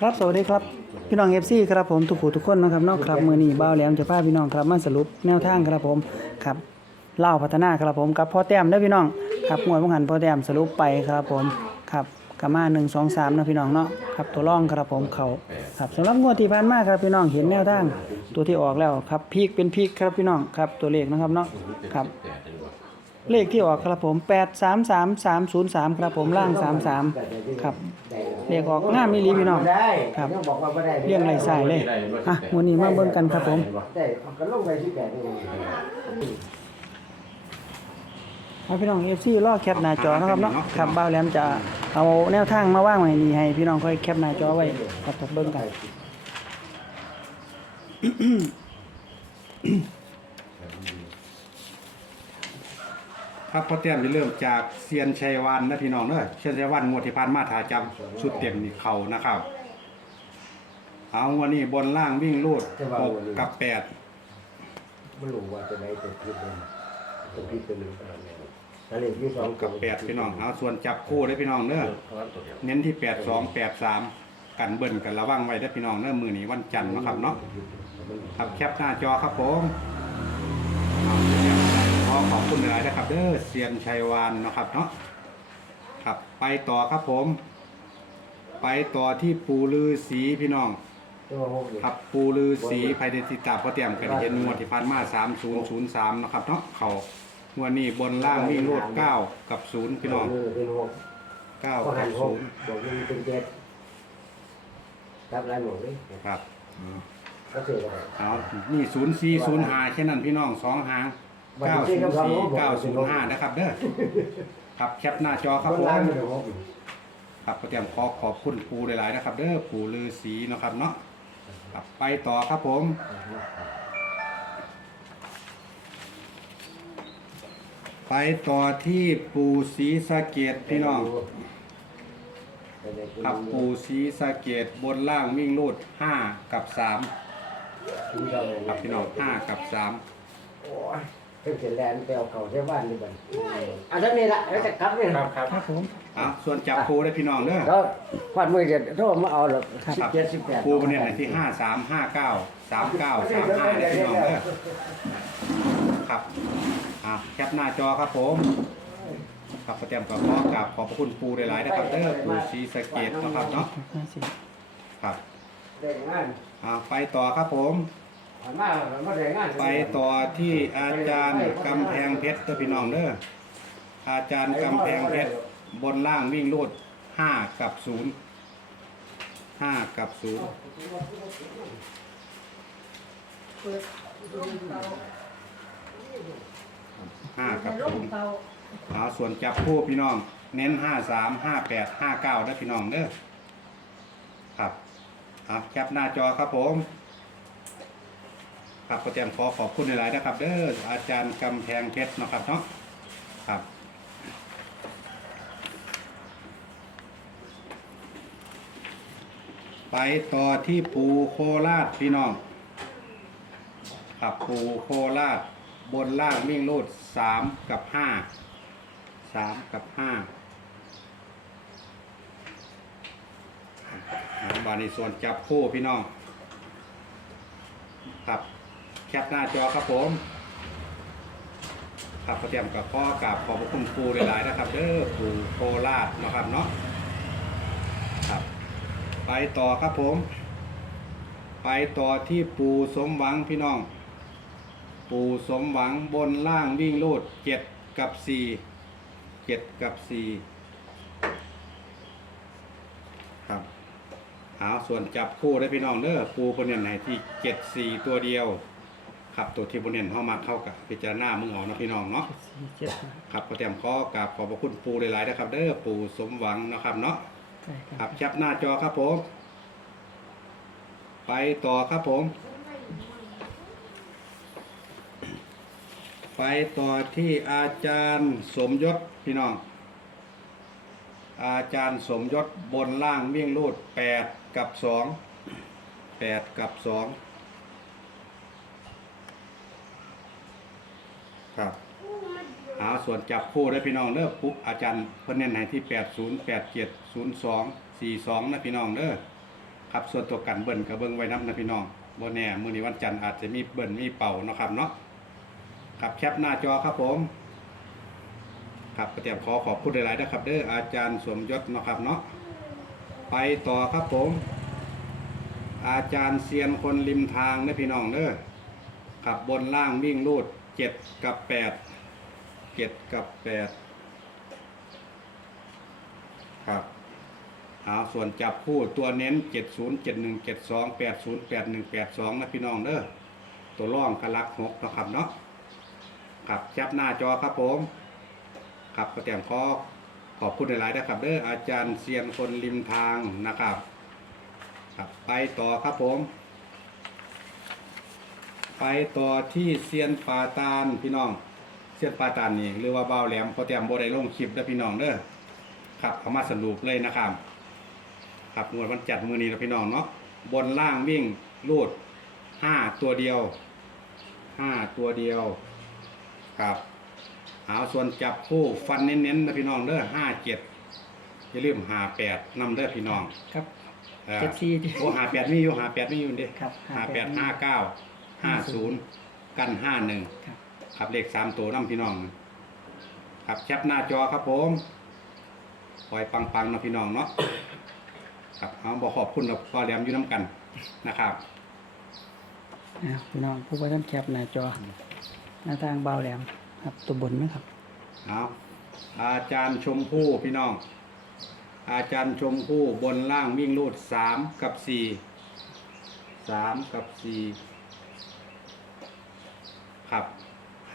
ครับสวัสดีครับพี่น้องเอฟซีครับผมทุกผู้ทุกคนนะครับเนอกครับมือนี้บ้าวแหลมจะพาพี่น้องครับมาสรุปแนวทางครับผมครับเล่าวพัฒนาครับผมกับพ่อแต้มได้อพี่น้องครับงวดพังหันพ่อแต้มสรุปไปครับผมครับกามาหนึ่งสองสามนะพี่น้องเนาะครับตัวร่องครับผมเขาครับสำหรับงวดที่ผ่านมาครับพี่น้องเห็นแนวทางตัวที่ออกแล้วครับพีกเป็นพีกครับพี่น้องครับตัวเลขนะครับเนาะครับ เลขที่ออกครับผม8 3 3 3 0 3ครับผมล่าง33ครับ เลขออกง่ามมีลีพี่น้องได้ครับยังบอกว่าบ่ได้เรียงไรสายเลยอะวันนี้มาเบิ่งกันครับผม ได้ก็ลงไปที่แปดนี่เอาพี่น้อง FC รอแคปหน้าจอนะครับเนาะครับบ้าวแหลมจะเอาแนวทางมาว่างไว้นี่ให้พี่น้องค่อยแคปหน้าจอไว้ครับเบิ่งกัน ครับพอเตรียมจะเริ่มจากเซียนชัยวันนะพี่น้องเนอะเซียนชัยวันงวดที่ผ่านมาถาจำสุดเต็มนี่เขานะครับ เอาวันนี้บนล่างวิ่งลูดหกกับแปดไม่รู้ว่าตัวไหนจะผิดเลยตัวผิดตัวหนึงอันนี้ที่สองกับแปดพี่น้องเอาส่วนจับคู่ได้พี่น้องเนอะเน้นที่แปดสองแปดสามกันเบิ่นกันระวังไว้ได้พี่น้องเนอะมือนี้วันจันทร์นะครับเนาะครับแคปหน้าจอครับผม ขอขอบคุณหลายๆนะครับเด้อเซียนชัยวานเนาะครับเนาะครับไปต่อครับผม ไปต่อที่ปูลือสีพี่น้อง ตัวหกนี่ครับปูลือสีภายในติดตามพอเตรียมกันเห็นงวดที่ผ่านมา3003นะครับเนาะเขางวดนี้บนล่างวิ่งรูด9กับ0พี่น้องตัวหเป็นหก9ก็กัหับนหกบอกว่ามันเป็นเจ็ดรับรายหมดเลย0ครับ ก็คือว่าเอานี่0405แค่นั้นพี่น้องสองหาง 904 905นะครับเด้อครับแคปหน้าจอครับผมมันเป็นหกครับเตรียมขอขอบคุณปูหลายๆนะครับ เด้อปูลือสีเนาะครับเนาะครับไปต่อครับผม ไปต่อที่ปูสีสะเกตพี่น้องครับปูสีสะเกตบนล่างวิ่งรูดห้ากับสามครับพี่น้องห้ากับสามโอ้ย พิ่งเสร็จแล้วไปเอาเก่าใช้บ้านนี่บันอันนี้ละแล้วจะกลับเนี่ยครับครับครับผมอะส่วนจับปูได้พี่น้องเด้อแล้วควันมือจะโทษมาเอาหรอกครับสิบเจ็ดสิบแปดปูเนี่ยที่ห้าสามห้าเก้าสามเก้าสามห้าได้พี่น้องเด้อครับอะแคปหน้าจอครับผมครับประเตรียมกับขอกราบขอบพระคุณปูหลายๆนะครับเด้อปูสีสะเกตนะครับเนาะครับเด็กงานอะไปต่อครับผม ไปต่อที่อาจารย์กำแพงเพชรเด้อพี่น้องเด้ออาจารย์กำแพงเพชรบนล่างวิ่งรูดห้ากับศูนย์ห้ากับศูนย์ห้ากับศูนย์เอาส่วนจับคู่พี่น้อง เน้นห้าสามห้าแปดห้าเก้าด้อพี่น้องเด้อครับเอาแคปหน้าจอครับผม ครับก็แจ้งขอขอบคุณหลายๆนะครับ เด้ออาจารย์กำแพงเพชรเนาะครับเนาะครับไปต่อที่ปูโคราชพี่น้องครับปูโคราชบนล่างวิ่งรูดสามกับห้าสามกับห้าอ่าบานี้ส่วนจับคู่พี่น้อง ครับ แคปหน้าจอครับผมครับก็เตรียมกับพ่อกับขอบพระคุณครูหลายๆนะครับเด้อครูโคราชนะครับเนาะครับ ไปต่อครับผม ไปต่อที่ปูสมหวังพี่น้อง ปูสมหวังบนล่างวิ่งลูดเจ็ดกับสี่เจ็ดกับสี่ครับเอาส่วนจับคู่ได้พี่น้องเด้อปูบนเนียนไหนที่เจ็ดสี่ตัวเดียว ครับตัวที่บนเนียนเข้ามาเข้ากับพิจารณามึงเอานะพี่น้องเนาะสี่เจ็ดครับก็เตรียมข้อกราบขอบพระคุณปูหลายๆนะครับเด้อปูสมหวังนะครับเนาะใช่คครัรับบแคปหน้าจอครับผม ไปต่อครับผม ไปต่อที่อาจารย์สมยศพี่น้อง อาจารย์สมยศบนล่างวิ่งรูดแปดกับสองแปดกับสอง ครับเอาส่วนจับคู่ได้พี่น้องเด้อปุ๊บอาจารย์เพิ่นเน้นให้ที่แปดศูนย์แปดเจ็ดศูนย์สองสี่สองนะพี่น้องเด้อครับส่วนตัวกันเบิ้ลกับเบิ้งไว้น้ำนะพี่น้องบ่แน่มื้อนี้วันจันทร์อาจจะมีเบิ้ลมีเป่าเนาะครับเนาะครับแคปหน้าจอครับผมครับก็เตรียมขอขอบคุณหลายๆนะครับ เด้ออาจารย์สมยศเนาะครับเนาะไปต่อครับผม อาจารย์เซียนคนริมทางนะพี่น้องเด้อขับบนล่างวิ่งลูด เจ็ดกับแปดเจ็ดกับแปดครับเอาส่วนจับคู่ตัวเน้นเจ็ดศูนย์เจ็ดหนึ่งเจ็ดสองแปดศูนย์แปดหนึ่งแปดสองนะพี่น้องเด้อตัวร่องกระลักหกนะครับเนาะครับจับหน้าจอครับผมครับก็เตรียมขอขอบคุณหลายๆนะครับเด้ออาจารย์เซียนคนริมทางนะครับ ครับไปต่อครับผม ไปต่อที่เซียนปาตานพี่น้องเซียนปาตานนี่หรือว่าเบาวแหลมพอเตรียมโบได้ลงคลิปเด้อพี่น้องเด้อครับเอามาสรุปเลยนะครับครับงวดวันจัดมือนี้นะพี่น้องเนาะบนล่างวิ่งลูดห้าตัวเดียวห้าตัวเดียวครับเอาส่วนจับคู่ฟันเน้นๆนะพี่น้องเด้อห้าเจ็ดอย่าลืมหาแปดนำเด้อพี่น้องครับอ่าเจ็ดสี่โอ้หาแปดมีอยู่หาแปดมีอยู่เด้ครับหาแปดห้าเก้า ห้าศูนย์กันห้าหนึ่งครับ ครับเลขสามตัวนำพี่น้อง ครับแคปหน้าจอครับผมคอยปังๆนะพี่น้องเนาะครับเอาบอกขอบคุณกับพ่อแหลมอยู่น้ำกันนะครับอะพี่น้องผู้ว่าท่านแคปหน้าจอหน้าทางเบาแหลมครับตัวบนนะครับเอาอาจารย์ชมพู่พี่น้อง อาจารย์ชมพู่บนล่างวิ่งรูดสามกับสี่สามกับสี่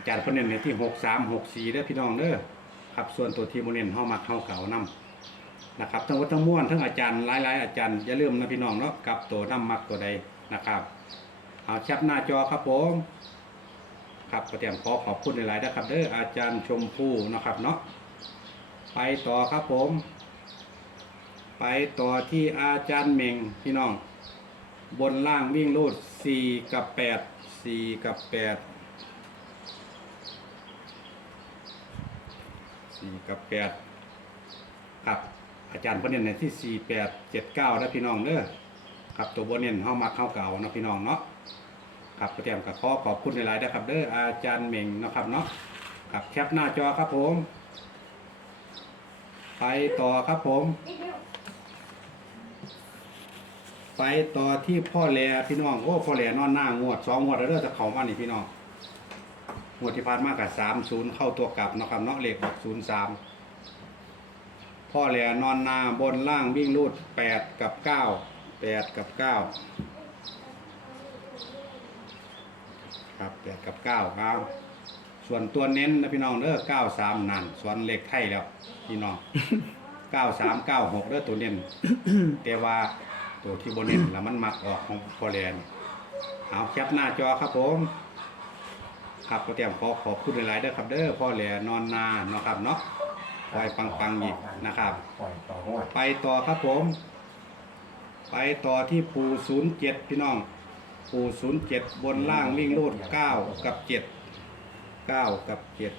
จารย์เพิ่นเนในที่หกสามหกสี่เด้อพี่น้องเด้อครับส่วนตัวทีโมเน้นห้ามักเฮาเก่านำนะครับทั้งวัดทั้งม้วนทั้งอาจารย์หลายๆอาจารย์อย่าลืมนะพี่น้องเนาะกับตัวน้ามักตัวใดนะครับเอาแชปหน้าจอครับผมครับประเดี๋ยวขอขอบคุณหลายๆนะครับเด้ออาจารย์ชมพู่นะครับเนาะไปต่อครับผม ไปต่อที่อาจารย์เมงพี่น้อง บนล่างวิ่งรูดสี่กับแปดสี่กับแปด สี่กับแปดครับ อาจารย์เพนเน้นในที่สี่แปดเจ็ดเก้าแล้วพี่น้องเด้อครับตัวบนเน้นเข้ามาเข้าเก่านะพี่น้องเนาะครับก็เตรียมกับขอขอบคุณหลายๆนะครับเด้ออาจารย์เหม่งนะครับเนาะครับแคปหน้าจอครับผม ไปต่อครับผม ไปต่อที่พ่อแหลพี่น้องโอ้พ่อแหลนอนหน้างวดสองงวดแล้วเด้อจะเข้ามานี่พี่น้อง วดที่ผ่านมากับสามศูนย์เข้าตัวกลับนะครับเนาะเลขออกศูนย์สามพ่อแหลนอนหน้าบนล่างวิ่งรูดแปดกับเก้าแปดกับเก้าครับแปดกับเก้าครับส่วนตัวเน้นนะพี่น้องเด้อเก้าสามนั่นส่วนเลขไทยแล้วพี่น้องเก้าสามเก้าหกเด้อตัวเน้นแต่ว่าตัวที่บนเน้นแล้วมันมักออกของพอแลนเอาแคปหน้าจอครับผม ครับก็เตรียมขอขอบคุณหลายๆเด้อครับเด้อพ่อแหลนอนนาเนาะครับเนาะคอยปังๆอีกนะครับ ปล่อยต่องวดไปต่อครับผม ไปต่อที่ปูศูนย์เจ็ดพี่น้อง ปูศูนย์เจ็ดบนล่างวิ่งโลดเก้ากับเจ็ดเก้ากับเจ็ด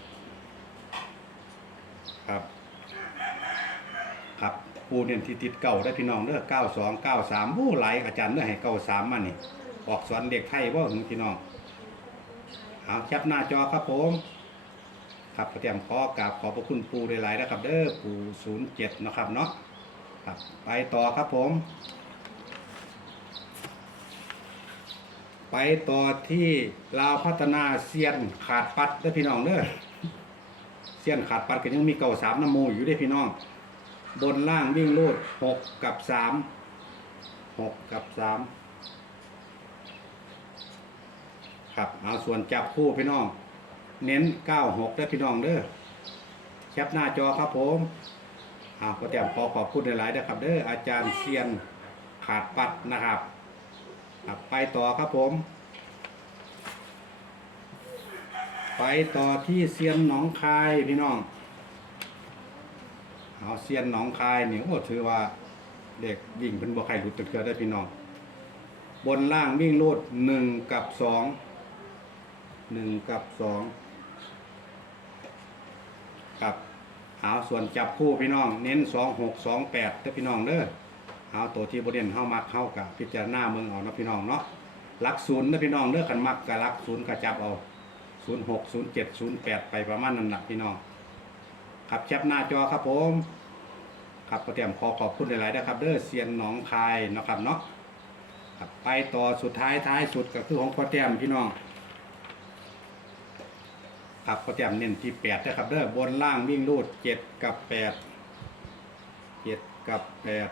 ครับ ครับปูเนี่ยที่ติดเก่าได้พี่น้องเด้อเก้าสองเก้าสามโอ้หลายอาจารย์เด้อให้เก้าสามมานี่ออกสอนเด็กไทยว่าถึงพี่น้อง เอาแคปหน้าจอครับผมครับก็เตรียมขอกราบขอบพระคุณปูหลายๆนะครับ เด้อปูศูนย์เจ็ดนะครับเนาะครับไปต่อครับผม ไปต่อที่ลาวพัฒนาเซียนขาดปัดเด้อพี่น้องเด้อเซียนขาดปัดก็ยังมีเก่าสามน้ำโมอยู่ด้อพี่น้อง บนล่างวิ่งโลดหกกับสามหกกับสาม ครับเอาส่วนจับคู่พี่น้อง เน้นเก้าหกได้พี่น้องเด้อแคปหน้าจอครับผมเอาก็เตรียมขอขอบคุณหลายๆนะครับ เด้ออาจารย์เซียนขาดปัดนะครับครับไปต่อครับผม ไปต่อที่เซียนหนองคายพี่น้องเอาเซียนหนองคายเนี่ยโอ้ถือว่าเด็กวิ่งเป็นบ่ใครหลุดตึกเกือได้พี่น้อง บนล่างวิ่งโลดหนึ่งกับสอง หนึ่งกับสองครับเอาส่วนจับคู่พี่น้อง เน้นสองหกสองแปดเด้อพี่น้องเด้อเอาตัวที่บ่เด่นเฮามักเฮากับพิจารณาเมืองเอานะพี่น้องเนาะลักศูนย์เด้อพี่น้องเด้อคันมักก็หลักศูนย์ก็จับเอา06 07 08ไปประมาณนั้นน่ะพี่น้องครับแคปหน้าจอครับผมครับก็เตรียมขอขอบคุณหลายๆนะครับ เด้อเซียนหนองคายนะครับเนาะครับไปต่อสุดท้ายท้ายสุดก็คือของพ่อแต้มพี่น้อง ครับพ่อแต้มเน้นที่แปดนะครับเด้อบนล่างวิ่งรูดเจ็ดกับแปดเจ็ดกับแปด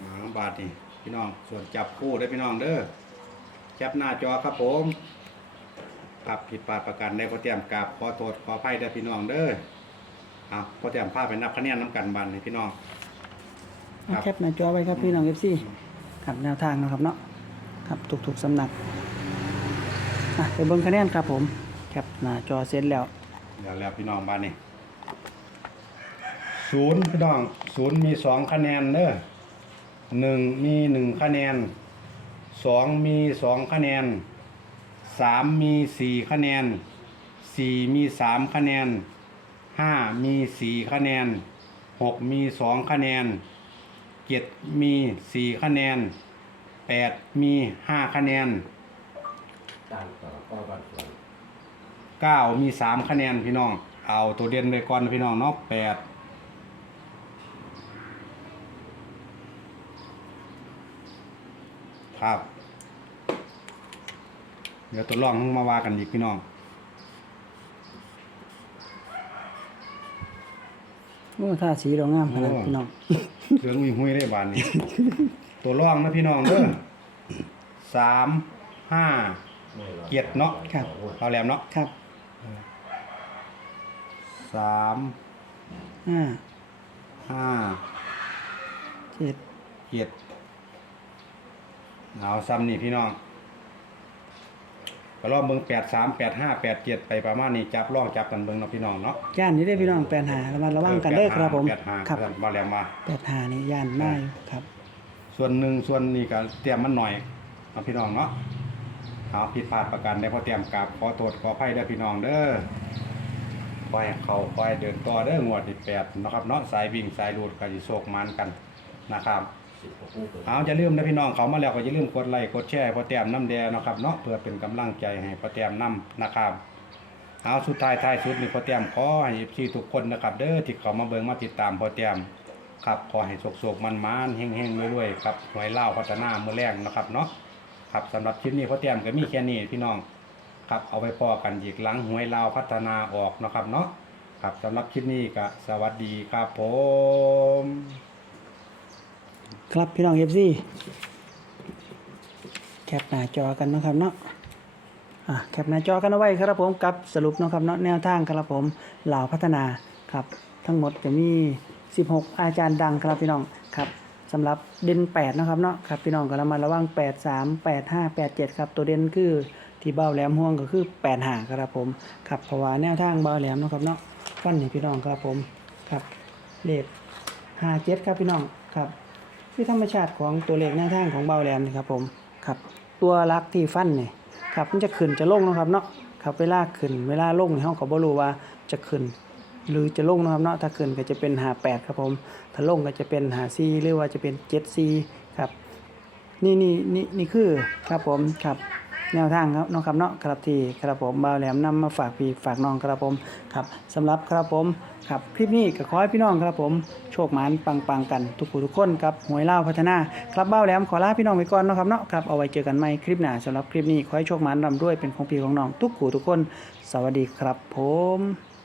หมาบาทนี่พี่น้องส่วนจับคู่ได้อพี่น้องเด้อจับหน้าจอครับผมครับผิดพลาดประการใดพ่อแต้มกราบขอโทษขออภัยเด้อพี่น้องเด้อเอาพอแต้มพาไปนับคะแนนน้ำกันบันนี่พี่น้อง เอาแคปหน้าจอไว้ครับพี่น้อง FC ครับแนวทางเนาะครับเนาะครับทุกๆสำนักอะไปเบิ่งคะแนนครับผม แคปหน้าจอเสร็จแล้วเดี๋ยวแล้วพี่น้องบ้านนี่ศูนย์พี่น้องศูนย์มีสองคะแนนเด้อหนึ่งมีหนึ่งคะแนนสองมีสองคะแนนสามมีสี่คะแนนสี่มีสามคะแนนห้ามีสี่คะแนนหกมีสองคะแนนเจ็ดมีสี่คะแนนแปดมีห้าคะแนน ต่างต่อก็บัดส่วน เก้ามีสามคะแนนพี่น้อง เอาตัวเด่นไปก่อนพี่น้องเนาะแปดครับ เดี๋ยวตัวรองมาว่ากันอีกพี่น้องโอ้ท่าสีเรางามขนาดโอ้พี่น้องเหลืองมีหุ้ยได้บานนี้ ตัวร่องนะพี่น้องเด้อสามห้าไม่หรอกเกียรติเนาะครับเอาแหลมเนาะครับ สามห้าห้าเจ็ดเกียรติเอาซ้ำนี่พี่น้องก็ลองเบิ่งแปดสามแปดห้าแปดเจ็ดไปประมาณนี้จับล่องจับกันเบิ่งเนาะพี่น้องเนาะย่านนี้ได้อพี่น้องแปดหาระมัดระวังกันเด้อครับผมแปดห้าครับมาแล้วมาแปดหานี่ย่านมากครับ ส่วนหนึ่งส่วนนี้ก็เตรียมมันหน่อยเอาพี่น้องเนาะ เอาผิดพลาดประกันได้พอเตรียมกราบขอโทษขออภัยเด้อพี่น้องเด้อคอยเขาคอยเดินต่อเด้องวดที่แปดนะครับเนาะสายวิ่งสายรูดก็สิโศกมันกันนะครับเอาจะลืมนะพี่น้องเขามาแล้วก็อย่าลืมกดไลค์กดแชร์พอแต้มน้ำแดงนะครับเนาะเพื่อเป็นกำลังใจให้พอแต้มน้ำนะครับเอาสุดท้ายท้ายสุดนี่พอแต้มขอให้พี่ทุกคนนะครับ เด้อที่เขามาเบิ่งมาติดตามพอแต้มครับขอให้โศกๆมันมันๆเฮงๆรวยๆครับหวยเล่าพัฒนาเมื่อแรงนะครับเนาะ ครับสำหรับคลิปนี้พอแต้มก็มีแค่นี้พี่น้องครับเอาไปพอกันอีกหลังหวยลาวพัฒนาออกนะครับเนาะครับสำหรับคลิปนี้ก็สวัสดีครับผมครับพี่น้องเอฟซีแคปหน้าจอกันนะครับเนาะอะแคปหน้าจอกันเอาไว้ครับผมกับสรุปนะครับเนาะแนวทางครับผมเหล่าพัฒนาครับ ทั้งหมดจะมี 16 อาจารย์ดังครับพี่น้องครับ สำหรับเด่น8นะครับเนาะครับพี่น้องก็ระมัดระวัง 8 3 8 5 8 7 ครับ ตัวเด่นคือที่เบ้าแหลมห่วงก็คือ8หาครับผมครับเพราะว่าแนวทางเบ้าแหลมนะครับเนาะฟันให้พี่น้องครับผมครับเลข57ครับพี่น้องครับคือธรรมชาติของตัวเลขหน้าทางของเบ้าแหลมนี่ครับผมครับตัวรักที่ฟันนี่ครับมันจะขึ้นจะลงนะครับเนาะครับเวลาขึ้นเวลาลงนี่เฮาก็บ่รู้ว่าจะขึ้น หรือจะลงนะครับเนาะถ้าขึ้นก็จะเป็น58ครับผม ถ้าลงก็จะเป็น54หรือว่าจะเป็น74ครับนี่นี่นี่นี่คือครับผมครับแนวทางครับเนาะครับเนาะครับที่ครับผมบ่าวแหลมนำมาฝากพี่ฝากน้องครับผมครับสำหรับครับผมครับคลิปนี้ก็ขอให้พี่น้องครับผมโชคหมานปังปังๆกันทุกผู้ทุกคนครับหวยเล่าพัฒนาครับบ่าวแหลมขอลาพี่น้องไปก่อนนะครับเนาะครับเอาไว้เจอกันใหม่คลิปหน้าสำหรับคลิปนี้ขอให้โชคหมานร่ำรวยเป็นของพี่ของน้องทุกผู้ทุกคน สวัสดีครับผม